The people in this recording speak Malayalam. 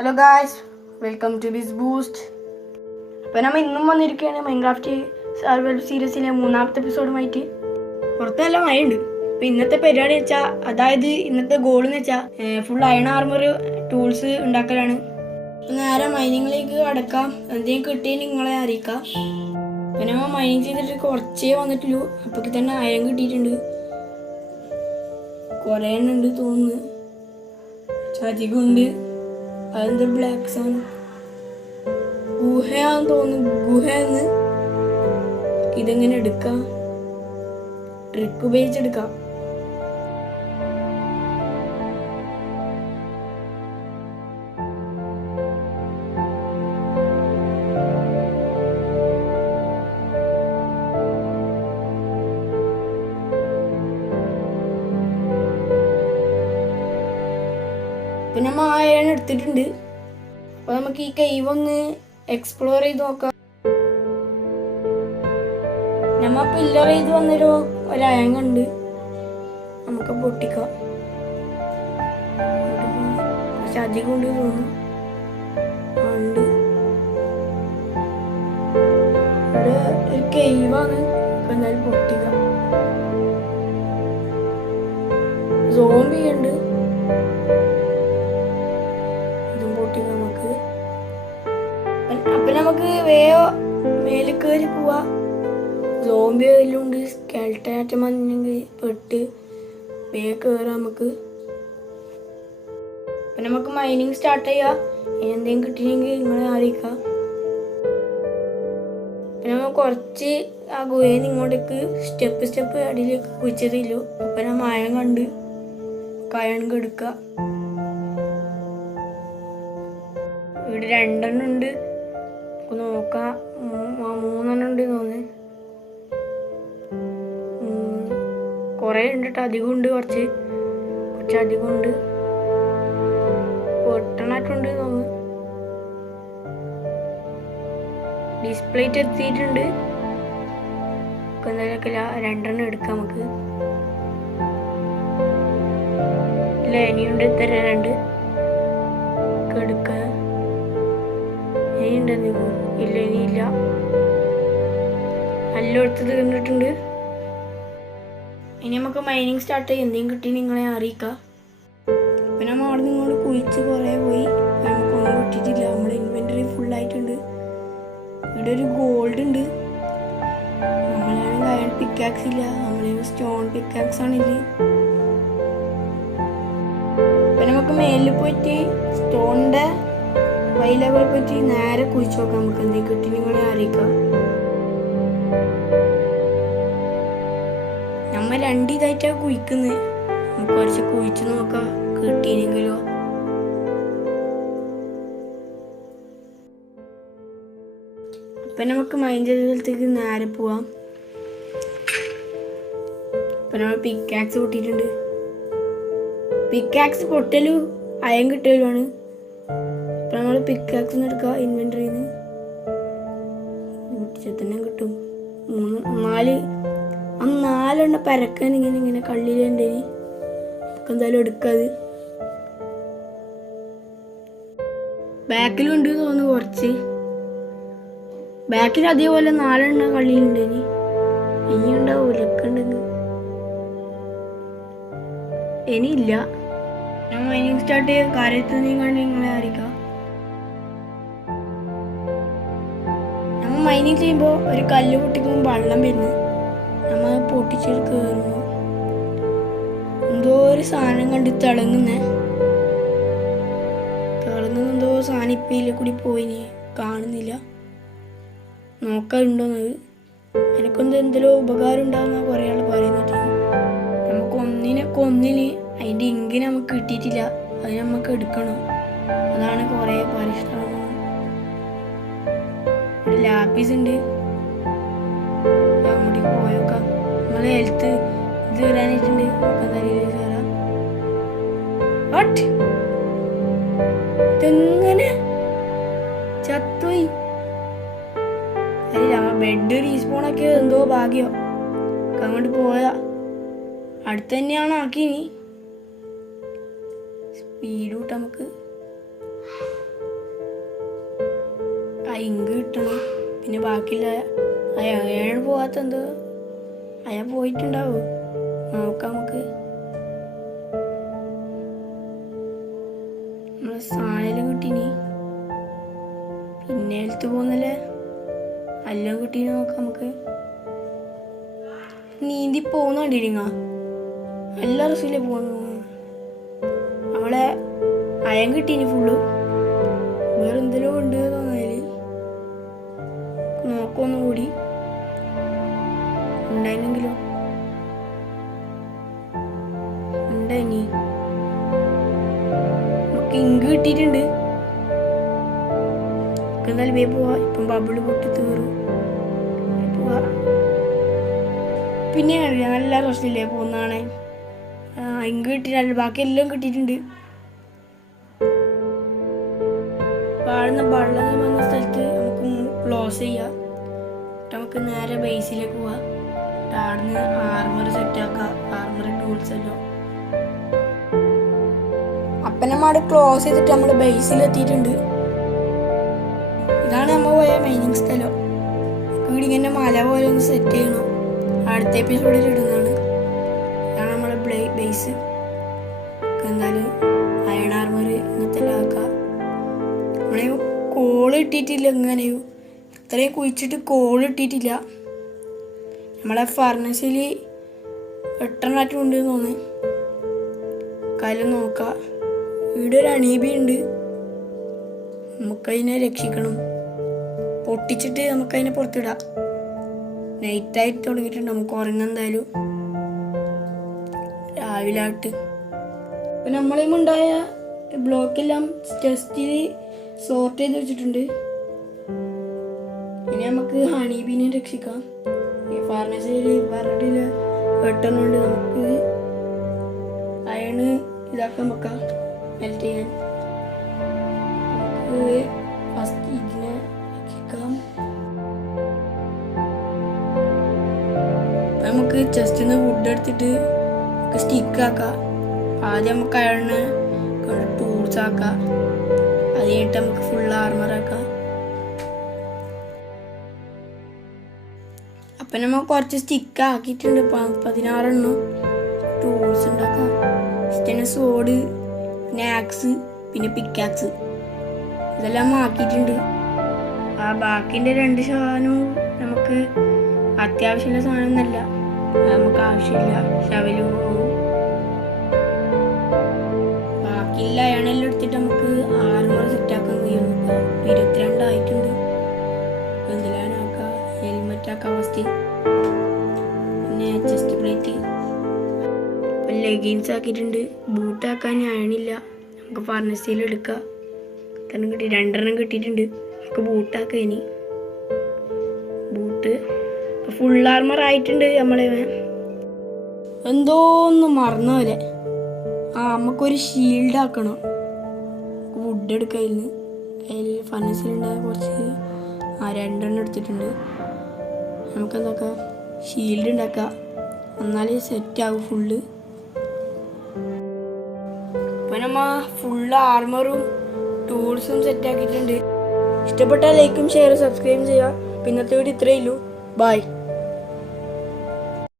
Hello guys, welcome to Biz Boost. അപ്പോൾ നമ്മൾ ഇന്നും വന്നിരിക്കുകയാണ് മൈൻക്രാഫ്റ്റ് സർവൈവൽ സീരീസിലെ 3ാമത്തെ എപ്പിസോഡുമായിട്ട്. പുറത്ത് നല്ല മഴയുണ്ട്. അപ്പോൾ ഇന്നത്തെ പരിപാടി വെച്ചാൽ, അതായത് ഇന്നത്തെ ഗോൾ എന്ന് വെച്ചാൽ ഫുൾ അയൺ ആർമർ ടൂൾസ് ഉണ്ടാക്കലാണ്. നേരെ മൈനിങ്ങിലേക്ക് അടക്കാം. എന്തെങ്കിലും കിട്ടിയെങ്കിൽ നിങ്ങളെ അറിയിക്കാം. അപ്പോൾ നമ്മൾ മൈനിങ് ചെയ്തിട്ട് കുറച്ചേ വന്നിട്ടുള്ളൂ. അപ്പോഴേക്ക് തന്നെ അയൺ കിട്ടിയിട്ടുണ്ട്. കുറേ എണ്ണം ഉണ്ട് തോന്നുന്നു, അധികമുണ്ട്. അതെന്താ ബ്ലാക്ക് സാധനം? ഗുഹയാന്ന് തോന്നുന്നു. ഗുഹയെന്ന് ഇതെങ്ങനെ എടുക്കാം? ട്രിക്ക് ഉപയോഗിച്ചെടുക്കാം. പിന്നെ മായണ എടുത്തിട്ടുണ്ട്. അപ്പോൾ നമുക്ക് ഈ കൈവ് ഒന്ന് എക്സ്പ്ലോർ ചെയ്ത് നോക്കാം. നമ്മ പില്ലർ ചെയ്ത് വന്നൊരു അയങ്ങുണ്ട്, നമുക്ക് പൊട്ടിക്കാം. പക്ഷെ അധികം ഉണ്ട് തോന്നുന്നു. ഉണ്ട്, ഇവിടെ ഒരു കൈവാണ്. എന്തായാലും പൊട്ടിക്കാം. സോംബി ഉണ്ട്, നമുക്ക് വേഗം മേലെ കയറി പോവാ. സോംബി എല്ലാം ഉണ്ട്, സ്കെൽട്ടൻ വന്നെങ്കിൽ പെട്ട് വേഗം കയറാം നമുക്ക്. അപ്പം നമുക്ക് മൈനിങ് സ്റ്റാർട്ട് ചെയ്യാം. എന്തെങ്കിലും കിട്ടിയെങ്കിൽ നിങ്ങളെ അറിയിക്കാം. പിന്നെ നമ്മൾ കുറച്ച് ആ ഗുഹയിൽ നിന്ന് ഇങ്ങോട്ടേക്ക് സ്റ്റെപ്പ് അടിയിലേക്ക് കുഴിച്ചതില്ലു. അപ്പം ഞാൻ മയം കണ്ട് കയൺ എടുക്കുക. ഇവിടെ 2 എണ്ണം ഉണ്ട്, നോക്കാം. 3 എണ്ണം ഉണ്ട് തോന്നുന്നു. കുറേ ഉണ്ട് കേട്ടോ, അധികം ഉണ്ട്. കുറച്ചധികം ഉണ്ട്. 8 എണ്ണമായിട്ടുണ്ട് തോന്നുന്നു. ഡിസ്പ്ലേറ്റ് എത്തിയിട്ടുണ്ട്. എന്തായാലും 2 എണ്ണം എടുക്കാം നമുക്ക്. ഇല്ല, ഇനിയുണ്ട്. ഇത്ര 2 എടുക്കാം. ഇനിയുണ്ട്? ഇല്ല, ഇനിയില്ല. എല്ലായിടത്തും തീർന്നിട്ടുണ്ട്. ഇനി നമുക്ക് മൈനിങ് സ്റ്റാർട്ട് ചെയ്യാം. എന്തെങ്കിലും കിട്ടി നിങ്ങളെ അറിയിക്കാം. അപ്പം നമ്മൾ അവിടെ നിന്ന് ഇങ്ങോട്ട് കുഴിച്ച് കുറേ പോയി. നമുക്കൊന്നും കിട്ടിയിട്ടില്ല. നമ്മുടെ ഇൻവെൻറ്ററി ഫുള്ളായിട്ടുണ്ട്. ഇവിടെ ഒരു ഗോൾഡ് ഉണ്ട്. നമ്മളാണെങ്കിൽ അയൺ പിക്കാക്സ് ഇല്ല, നമ്മളാണെങ്കിൽ സ്റ്റോൺ പിക്കാക്സ് ആണില്ല. അപ്പം നമുക്ക് മേലിൽ പോയിട്ട് സ്റ്റോണിൻ്റെ വൈ ലെവൽ പറ്റി നേരെ കുഴിച്ച് നോക്കാം. നമുക്ക് എന്തെങ്കിലും കിട്ടി നിങ്ങളെ അറിയിക്കാം. നമ്മൾ 2 ഇതായിട്ടാണ് കുഴിക്കുന്നത്. നമുക്ക് കുറച്ച് കുഴിച്ച് നോക്കാം കിട്ടിയെങ്കിലോ. അപ്പം നമുക്ക് മൈൻഡ് സ്ഥലത്തേക്ക് നേരെ പോവാം. അപ്പം നമ്മൾ പിക്കാക്സ് പൊട്ടിയിട്ടുണ്ട്. പിക്കാക്സ് പൊട്ടലും അയം കിട്ടലുമാണ്. അപ്പം നമ്മൾ പിക്കാക്സ് എടുക്കുക ഇൻവെൻറ്ററിയിൽ നിന്ന്. തന്നെ കിട്ടും. 4 എണ്ണം പരക്കാൻ ഇങ്ങനെ കള്ളിയിലുണ്ടേനി. നമുക്ക് എന്തായാലും എടുക്കാത്. ബാക്കിലും ഉണ്ട് തോന്നുന്നു കുറച്ച്. ബാക്കിൽ അതേപോലെ 4 എണ്ണം കള്ളിയിലുണ്ടേനി. ഇനി ഉണ്ടാവും ഒക്കെ ഉണ്ടെങ്കിൽ. ഇനിയില്ല. ഞാൻ മൈനിങ് സ്റ്റാർട്ട് ചെയ്യാൻ കാര്യത്തിൽ നിങ്ങളെ അറിയിക്കാം. മൈനിങ് ചെയ്യുമ്പോൾ ഒരു കല്ല് പൊട്ടിക്കുമ്പോൾ വെള്ളം വരുന്നു. നമ്മൾ പൊട്ടിച്ചിട്ട് കയറുമ്പോൾ എന്തോ ഒരു സാധനം കണ്ട് തിളങ്ങുന്ന എന്തോ സാധനം ഇപ്പം ഇതിൽ കൂടി പോയിനി കാണുന്നില്ല. നോക്കാറുണ്ടോന്നത്. എനിക്കൊന്നും എന്തെങ്കിലും ഉപകാരം ഉണ്ടാകുന്ന കുറേ ആൾ പറയുന്നുണ്ട്. നമുക്ക് ഒന്നിന് അതിൻ്റെ ഇങ്ക് നമുക്ക് കിട്ടിയിട്ടില്ല. അത് നമുക്ക് എടുക്കണം. അതാണ് കുറേ പരിശ്രമം. ലാപ്പീസ് ഉണ്ട്, അങ്ങോട്ട് പോയേക്കാം. നമ്മൾ ഹെൽത്ത് ഇത് വരാനായിട്ടുണ്ട്. ഇതെങ്ങനെ ചത്തുപോയി? അല്ല, ബെഡ് റീസ്പോണൊക്കെ എന്തോ ഭാഗ്യം. അങ്ങോട്ട് പോയാ അടുത്ത് തന്നെയാണ് ആക്കിനി. സ്പീഡ് കൂട്ടാം നമുക്ക്. ഇങ്ക് കിട്ടണം. പിന്നെ ബാക്കിയുള്ള അയാൾ പോവാത്ത എന്തോ അയാൾ പോയിട്ടുണ്ടാവും. നോക്കാം നമുക്ക്. നമ്മളെ സാധനം കിട്ടീനി. പിന്നെ എടുത്ത് പോകുന്നല്ലേ എല്ലാം കിട്ടീനി. നോക്കാം നമുക്ക്. നീന്തി പോകുന്ന കണ്ടിരിങ്ങ എല്ലാ റസിലെ പോകുന്നു. അവളെ അയം കിട്ടീനി ഫുള്ള്. വേറെ എന്തെങ്കിലും ഉണ്ട് തോന്നാല്. നോക്കൊന്നും കൂടി ഉണ്ടായിരുന്നെങ്കിലും ഉണ്ടായിനി. നമുക്ക് ഇങ്ക് കിട്ടിയിട്ടുണ്ട്. എന്തായാലും വേ പോവാ. ഇപ്പം ബബിള് പൊട്ടി തീറും. പോവാ. പിന്നെ നല്ല റസില്ലേ പോകുന്നതാണ്. ഇങ്ക് കിട്ടിയില്ല. ബാക്കി എല്ലാം കിട്ടിയിട്ടുണ്ട്. പാടുന്ന വെള്ളം വന്ന സ്ഥലത്ത് നമുക്ക് ക്ലോസ് ചെയ്യാം. നമുക്ക് നേരെ ബേസിലേക്ക് പോവാം. അവിടുന്ന് ആർമർ സെറ്റാക്കാം. ആർമർ ടൂൾസ് എല്ലാം അപ്പനമ്മാട് ക്ലോസ് ചെയ്തിട്ട് നമ്മൾ ബേസിലെത്തിയിട്ടുണ്ട്. ഇതാണ് നമ്മൾ പോയ മൈനിങ് സ്ഥലം. വീട് ഇങ്ങനെ മല പോലെ ഒന്ന് സെറ്റ് ചെയ്യണം. അടുത്ത എപ്പിസോഡിൽ ഇടുന്നതാണ്. ഇതാണ് നമ്മുടെ ബേസ്. എന്തായാലും അയൺ ആർമർ ഇങ്ങനത്തെ എല്ലാം ആക്കാം. നമ്മളെ കോള് ഇട്ടിട്ടില്ല. എങ്ങനെയോ ഇത്രയും കുഴിച്ചിട്ട് കോള് ഇട്ടിട്ടില്ല. നമ്മളെ ഫർണസിൽ 8 ഉണ്ട് തോന്നുന്നു. കാര്യം നോക്കാം. ഇവിടെ ഒരു അണീബി ഉണ്ട്. നമുക്കതിനെ രക്ഷിക്കണം. പൊട്ടിച്ചിട്ട് നമുക്കതിനെ പുറത്തിടാം. നൈറ്റായിട്ട് തുടങ്ങിയിട്ടുണ്ട്. നമുക്ക് ഉറങ്ങാൻ എന്തായാലും രാവിലെ ആയിട്ട്. ഇപ്പം നമ്മളേം ഉണ്ടായ ബ്ലോക്കെല്ലാം ടെസ്റ്റിൽ സോർട്ട് ചെയ്ത് വെച്ചിട്ടുണ്ട്. ഇനി നമുക്ക് ഹണീബീനെ രക്ഷിക്കാം. ഈ ഫാർമസിയിൽ വരടില് വെട്ടുന്നുണ്ട്. നമുക്ക് അയണ് ഇതാക്കാൻ വെക്കാം. മെൽറ്റ് ചെയ്യാൻ. നമുക്ക് ഫസ്റ്റ് ഇതിനെ രക്ഷിക്കാം. നമുക്ക് ജസ്റ്റ് ഒന്ന് വുഡ് എടുത്തിട്ട് സ്റ്റിക്ക് ആക്കാം. ആദ്യം നമുക്ക് അയണ് ടൂൾസ് ആക്കാം. അത് കഴിഞ്ഞിട്ട് നമുക്ക് ഫുൾ ആർമർ ആക്കാം. അപ്പം നമ്മൾ കുറച്ച് സ്റ്റിക്ക് ആക്കിയിട്ടുണ്ട്. 16 ടൂൾസ് ഉണ്ടാക്കാം. പിന്നെ സോഡ്, പിന്നെ ആക്സ്, പിന്നെ പിക്കാക്സ് ഇതെല്ലാം ആക്കിയിട്ടുണ്ട്. ആ ബാക്കിൻ്റെ 2 സാധനവും നമുക്ക് അത്യാവശ്യമുള്ള സാധനമൊന്നുമല്ല. നമുക്ക് ആവശ്യമില്ല. ഷവല് പോകും. ബാക്കിയുള്ള അയണെല്ലാം എടുത്തിട്ട് നമുക്ക് ആർമർ സെറ്റാക്കാൻ കഴിയും. 22 ആയിട്ടുണ്ട്. എന്തെല്ലാം ആക്കാം. ഹെൽമെറ്റ് ആക്കാം ഫസ്റ്റ്. പിന്നെ ചെസ്റ്റ് പ്ലേറ്റ്, ലെഗിൻസ് ആക്കിയിട്ടുണ്ട്. ബൂട്ടാക്കാൻ അയണില്ല. നമുക്ക് ഫർണസിയിൽ എടുക്കാം. കാരണം 2 കിട്ടിയിട്ടുണ്ട്. നമുക്ക് ബൂട്ടാക്കാം. ഇനി ബൂട്ട് ഫുൾ ആർമർ ആയിട്ടുണ്ട്. നമ്മളെ എന്തോ ഒന്ന് മറന്ന പോലെ. നമുക്കൊരു ഷീൽഡ് ആക്കണം. വുഡ് എടുക്കാം. അതിൽ ഫർണസിലുണ്ടായ കുറച്ച് 2 എടുത്തിട്ടുണ്ട്. നമുക്കെന്താക്കാം, ഷീൽഡ് ഉണ്ടാക്കാം. എന്നാലേ സെറ്റ് ആവും ഫുള്ള്. അപ്പം നമ്മ ഫുള്ള് ആർമറും ടൂൾസും സെറ്റ് ആക്കിയിട്ടുണ്ട്. ഇഷ്ടപ്പെട്ടാൽ ലൈക്കും ഷെയറും സബ്സ്ക്രൈബും ചെയ്യുക. പിന്നത്തെ വീഡിയോ ഇത്രയേ ഉള്ളൂ. ബൈ.